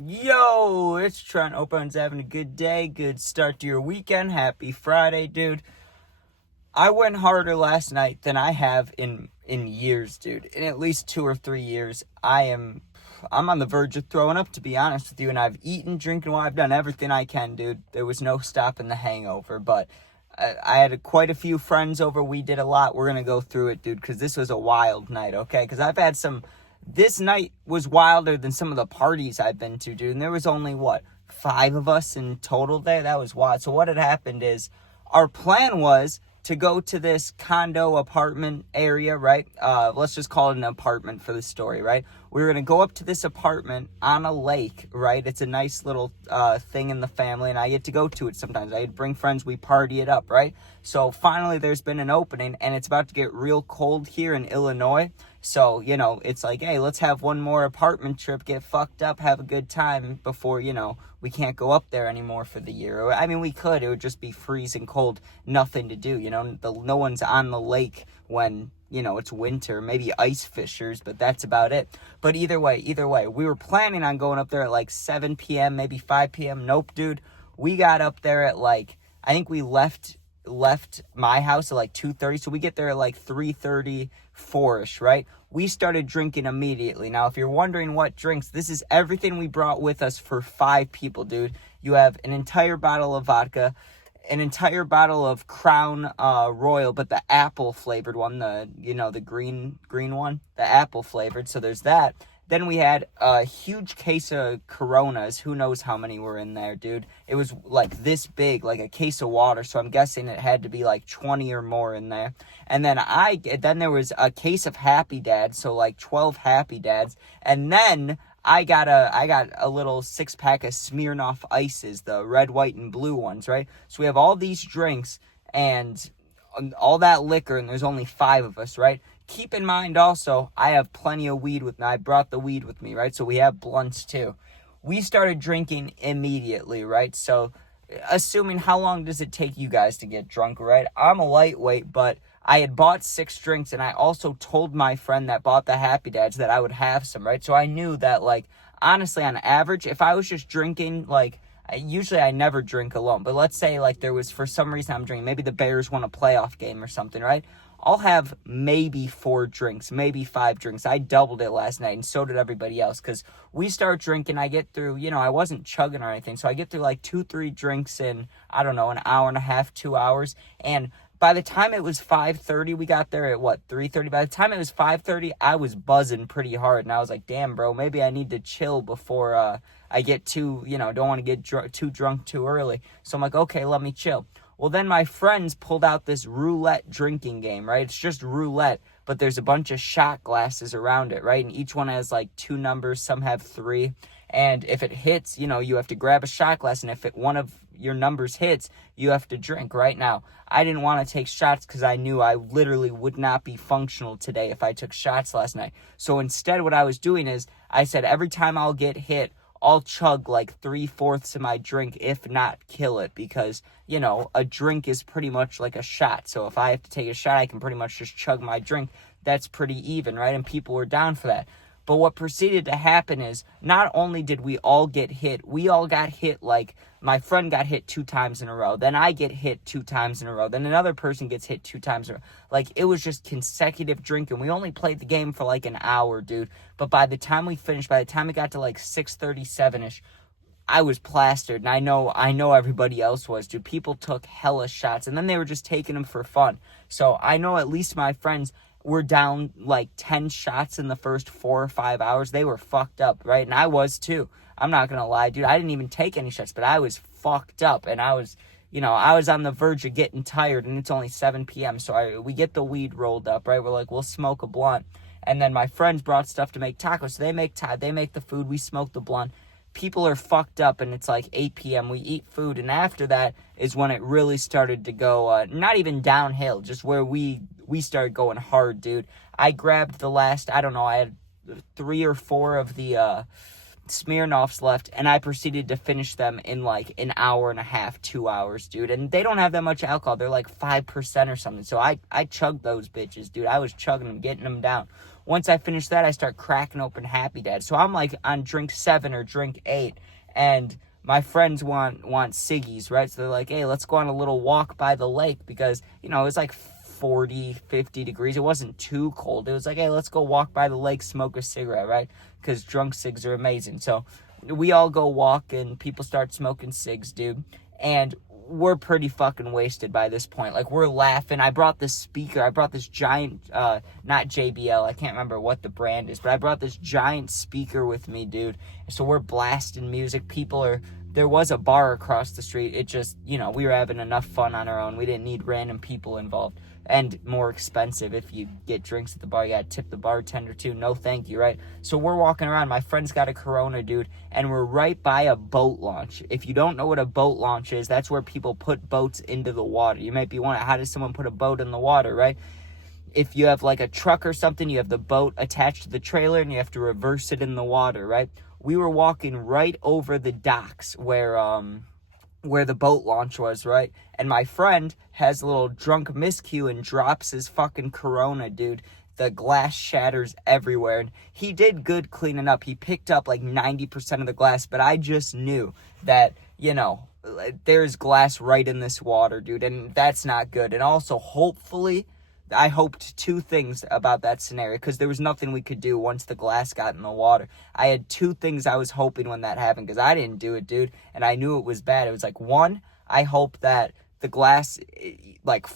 Yo, it's Trent. Hope everyone's having a good day, good start to your weekend. Happy Friday, dude. I went harder last night than I have in years, dude. In at least 2 or 3 years. I'm on the verge of throwing up, to be honest with you. And I've eaten, drinking, well, I've done everything I can, dude. There was no stopping the hangover, but I had quite a few friends over. We did a lot. We're gonna go through it, dude, because this was a wild night, okay? Because I've had some. This night was wilder than some of the parties I've been to, dude. And there was only, 5 of us in total there? That was wild. So what had happened is our plan was to go to this condo apartment area, right? Let's just call it an apartment for the story, right? We were going to go up to this apartment on a lake, right? It's a nice little thing in the family, and I get to go to it sometimes. I bring friends, we party it up, right? So finally there's been an opening, and it's about to get real cold here in Illinois. So, it's like, hey, let's have one more apartment trip, get fucked up, have a good time before, we can't go up there anymore for the year. I mean, we could. It would just be freezing cold, nothing to do, no one's on the lake when, it's winter, maybe ice fishers, but that's about it. But either way, we were planning on going up there at like 7 p.m., maybe 5 p.m. Nope, dude. We got up there at I think we left my house at like 2:30, so we get there at like 3:30, 4ish, right? We started drinking immediately. Now, if you're wondering what drinks, this is everything we brought with us for 5 people, dude. You have an entire bottle of vodka, an entire bottle of Crown Royal, but the apple flavored one, the green one, the apple flavored. So there's that. Then we had a huge case of Coronas. Who knows how many were in there, dude? It was like this big, like a case of water. So I'm guessing it had to be like 20 or more in there. And then there was a case of Happy Dads. So like 12 Happy Dads. And then I got a little 6-pack of Smirnoff Ices, the red, white, and blue ones, right? So we have all these drinks and all that liquor, and there's only 5 of us, right? Keep in mind also, I have plenty of weed with me. I brought the weed with me, right? So we have blunts too. We started drinking immediately, right? So assuming, how long does it take you guys to get drunk, right? I'm a lightweight, but I had bought 6 drinks, and I also told my friend that bought the Happy Dads that I would have some, right? So I knew that, honestly, on average, if I was just drinking, usually I never drink alone, but let's say, there was, for some reason I'm drinking, maybe the Bears won a playoff game or something, right? I'll have maybe 4 drinks, maybe 5 drinks. I doubled it last night, and so did everybody else, because we start drinking, I get through, I wasn't chugging or anything, so I get through 2-3 drinks in, I don't know, an hour and a half, 2 hours, and by the time it was 5:30, we got there at 3:30. By the time it was 5:30, I was buzzing pretty hard, and I was like, damn, bro, maybe I need to chill before I get too, don't want to get too drunk too early. So I'm like, okay, let me chill. Well, then my friends pulled out this roulette drinking game, right? It's just roulette, but there's a bunch of shot glasses around it, right? And each one has 2 numbers, some have 3. And if it hits, you have to grab a shot glass, and if one of your numbers hits, you have to drink. Right now, I didn't want to take shots because I knew I literally would not be functional today if I took shots last night. So instead, what I was doing is I said, every time I'll get hit, I'll chug 3/4 of my drink, if not kill it, because, a drink is pretty much like a shot. So if I have to take a shot, I can pretty much just chug my drink. That's pretty even, right? And people were down for that. But what proceeded to happen is, not only did we all get hit, we all got hit, my friend got hit 2 times in a row. Then I get hit 2 times in a row. Then another person gets hit 2 times in a row. It was just consecutive drinking. We only played the game for an hour, dude. But by the time we finished, by the time it got to 6:37-ish, I was plastered. And I know everybody else was, dude. People took hella shots, and then they were just taking them for fun. So I know at least my friends were down 10 shots in the first 4 or 5 hours. They were fucked up, right? And I was too. I'm not gonna lie, dude. I didn't even take any shots, but I was fucked up, and I was on the verge of getting tired, and it's only 7 p.m. So we get the weed rolled up, right? We're like, we'll smoke a blunt, and then my friends brought stuff to make tacos. So they make the food. We smoke the blunt. People are fucked up, and it's 8 p.m. We eat food, and after that is when it really started to go, not even downhill, just where we started going hard, dude. I grabbed the last, I don't know, I had 3 or 4 of the Smirnoffs left, and I proceeded to finish them in an hour and a half, 2 hours, dude. And they don't have that much alcohol. They're 5% or something. So I chugged those bitches, dude. I was chugging them, getting them down. Once I finish that, I start cracking open Happy Dad. So I'm like on drink 7 or drink 8, and my friends want ciggies, right? So they're like, hey, let's go on a little walk by the lake, because, you know, it was like 40, 50 degrees. It wasn't too cold. It was like, hey, let's go walk by the lake, smoke a cigarette, right? Because drunk cigs are amazing. So we all go walk, and people start smoking cigs, dude. And we're pretty fucking wasted by this point. Like, we're laughing. I brought this speaker. I brought this giant, not JBL. I can't remember what the brand is, but I brought this giant speaker with me, dude. So we're blasting music. There was a bar across the street. It just, you know, we were having enough fun on our own. We didn't need random people involved. And more expensive. If you get drinks at the bar, you gotta tip the bartender too. No thank you, right? So we're walking around. My friend's got a Corona, dude, and we're right by a boat launch. If you don't know what a boat launch is, that's where people put boats into the water. You might be wondering, how does someone put a boat in the water, right? If you have like a truck or something, you have the boat attached to the trailer, and you have to reverse it in the water, right? We were walking right over the docks where the boat launch was, right? And my friend has a little drunk miscue and drops his fucking Corona, dude. The glass shatters everywhere. And he did good cleaning up. He picked up like 90% of the glass, but I just knew that, you know, there's glass right in this water, dude, and that's not good. And also, hopefully, I hoped 2 things about that scenario, because there was nothing we could do once the glass got in the water. I had 2 things I was hoping when that happened, because I didn't do it, dude, and I knew it was bad. It was like, 1, I hope that the glass, like,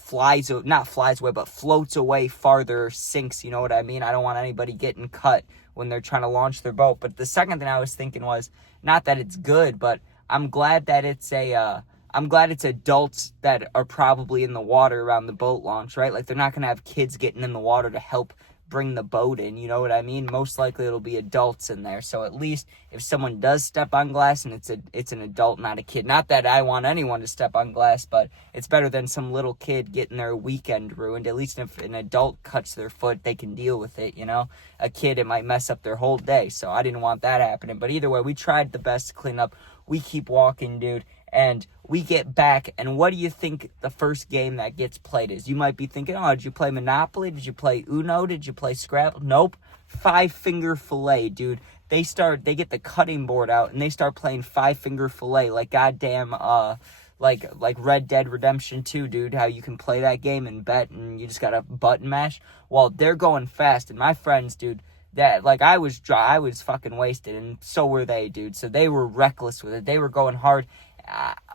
not flies away, but floats away farther, sinks, you know what I mean? I don't want anybody getting cut when they're trying to launch their boat. But the second thing I was thinking was, not that it's good, but I'm glad that I'm glad it's adults that are probably in the water around the boat launch, right? Like, they're not going to have kids getting in the water to help bring the boat in, you know what I mean? Most likely it'll be adults in there. So at least if someone does step on glass and it's an adult, not a kid. Not that I want anyone to step on glass, but it's better than some little kid getting their weekend ruined. At least if an adult cuts their foot, they can deal with it, you know? A kid, it might mess up their whole day. So I didn't want that happening. But either way, we tried the best to clean up. We keep walking, dude. And we get back, and what do you think the first game that gets played is? You might be thinking, oh, did you play Monopoly? Did you play Uno? Did you play Scrabble? Nope. 5-finger fillet, dude. They get the cutting board out, and they start playing 5-finger fillet, like goddamn, like Red Dead Redemption 2, dude, how you can play that game and bet, and you just gotta button mash. Well, they're going fast, and my friends, dude, that, like, I was fucking wasted, and so were they, dude. So they were reckless with it. They were going hard.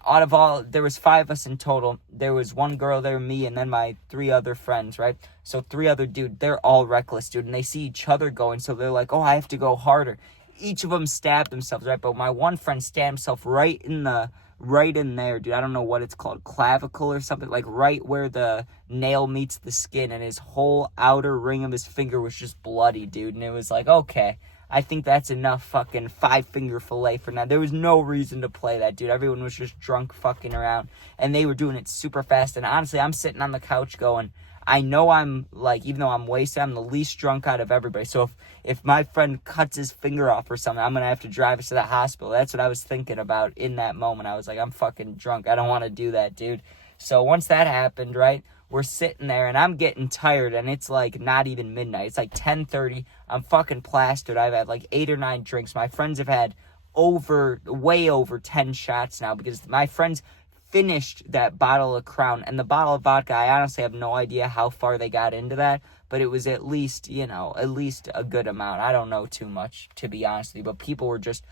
Out of all, there was 5 of us in total. There was 1 girl there, me, and then my 3 other friends, right? So 3 other dude, they're all reckless, dude, and they see each other going, so they're like, oh, I have to go harder. Each of them stabbed themselves, right? But my one friend stabbed himself right in there, dude. I don't know what it's called, clavicle or something, like right where the nail meets the skin, and his whole outer ring of his finger was just bloody, dude. And it was like, okay, I think that's enough fucking 5-finger fillet for now. There was no reason to play that, dude. Everyone was just drunk fucking around, and they were doing it super fast. And honestly, I'm sitting on the couch going, I know I'm, like, even though I'm wasted, I'm the least drunk out of everybody. So if my friend cuts his finger off or something, I'm going to have to drive us to the hospital. That's what I was thinking about in that moment. I was like, I'm fucking drunk. I don't want to do that, dude. So once that happened, right, we're sitting there, and I'm getting tired, and it's, like, not even midnight. It's, like, 10:30. I'm fucking plastered. I've had, like, 8 or 9 drinks. My friends have had way over 10 shots now, because my friends finished that bottle of Crown, and the bottle of vodka, I honestly have no idea how far they got into that, but it was at least, you know, at least a good amount. I don't know too much, to be honest with you, but people were just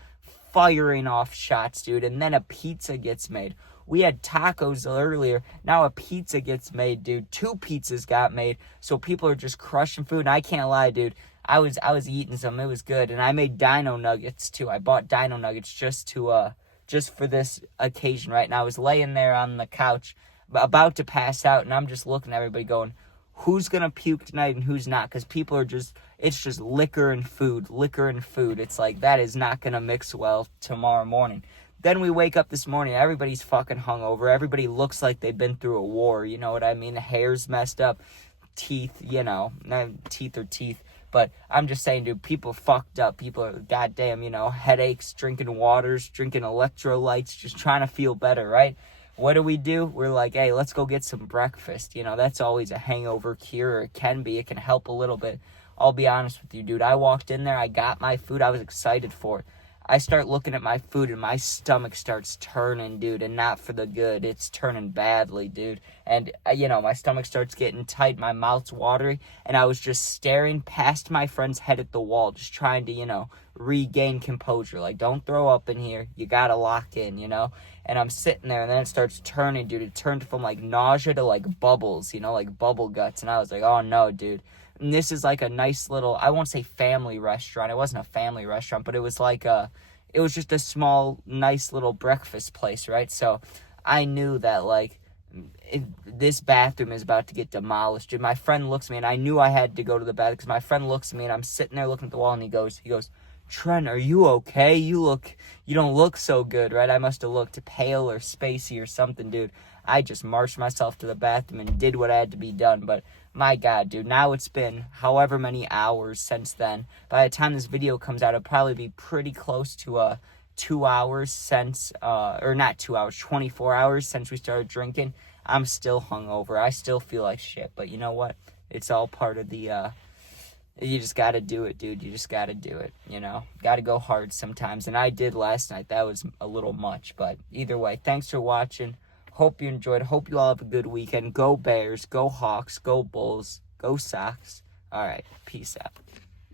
firing off shots, dude, and then a pizza gets made. We had tacos earlier. Now a pizza gets made, dude. 2 pizzas got made. So people are just crushing food. And I can't lie, dude. I was eating some. It was good. And I made dino nuggets too. I bought dino nuggets just for this occasion, right? And I was laying there on the couch about to pass out, and I'm just looking at everybody going, who's going to puke tonight and who's not? Because people are it's just liquor and food. It's like, that is not going to mix well tomorrow morning. Then we wake up this morning, everybody's fucking hungover. Everybody looks like they've been through a war, you know what I mean? The hair's messed up, teeth, you know, teeth are teeth. But I'm just saying, dude, people fucked up. People are, goddamn, you know, headaches, drinking waters, drinking electrolytes, just trying to feel better, right? What do? We're like, hey, let's go get some breakfast. You know, that's always a hangover cure, or it can be. It can help a little bit. I'll be honest with you, dude. I walked in there, I got my food, I was excited for it. I start looking at my food and my stomach starts turning, dude, and not for the good. It's turning badly, dude. And, my stomach starts getting tight, my mouth's watery, and I was just staring past my friend's head at the wall, just trying to, regain composure. Like, don't throw up in here. You gotta lock in, And I'm sitting there, and then it starts turning, dude. It turned from, like, nausea to, like, bubbles, like bubble guts. And I was like, oh, no, dude. And this is like a nice little, I won't say family restaurant. It wasn't a family restaurant, but it was it was just a small, nice little breakfast place, right? So I knew that, like, this bathroom is about to get demolished. Dude, my friend looks at me, and I knew I had to go to the bathroom because my friend looks at me, and I'm sitting there looking at the wall, and he goes, Trent, are you okay? You don't look so good, right? I must have looked pale or spacey or something, dude. I just marched myself to the bathroom and did what had to be done. But my God, dude, now it's been however many hours since then. By the time this video comes out, it'll probably be pretty close to 2 hours since, or not 2 hours, 24 hours since we started drinking. I'm still hungover. I still feel like shit. But you know what? It's all part of the, you just got to do it, dude. You just got to do it, Got to go hard sometimes. And I did last night. That was a little much. But either way, thanks for watching. Hope you enjoyed. Hope you all have a good weekend. Go Bears. Go Hawks. Go Bulls. Go Sox. All right. Peace out.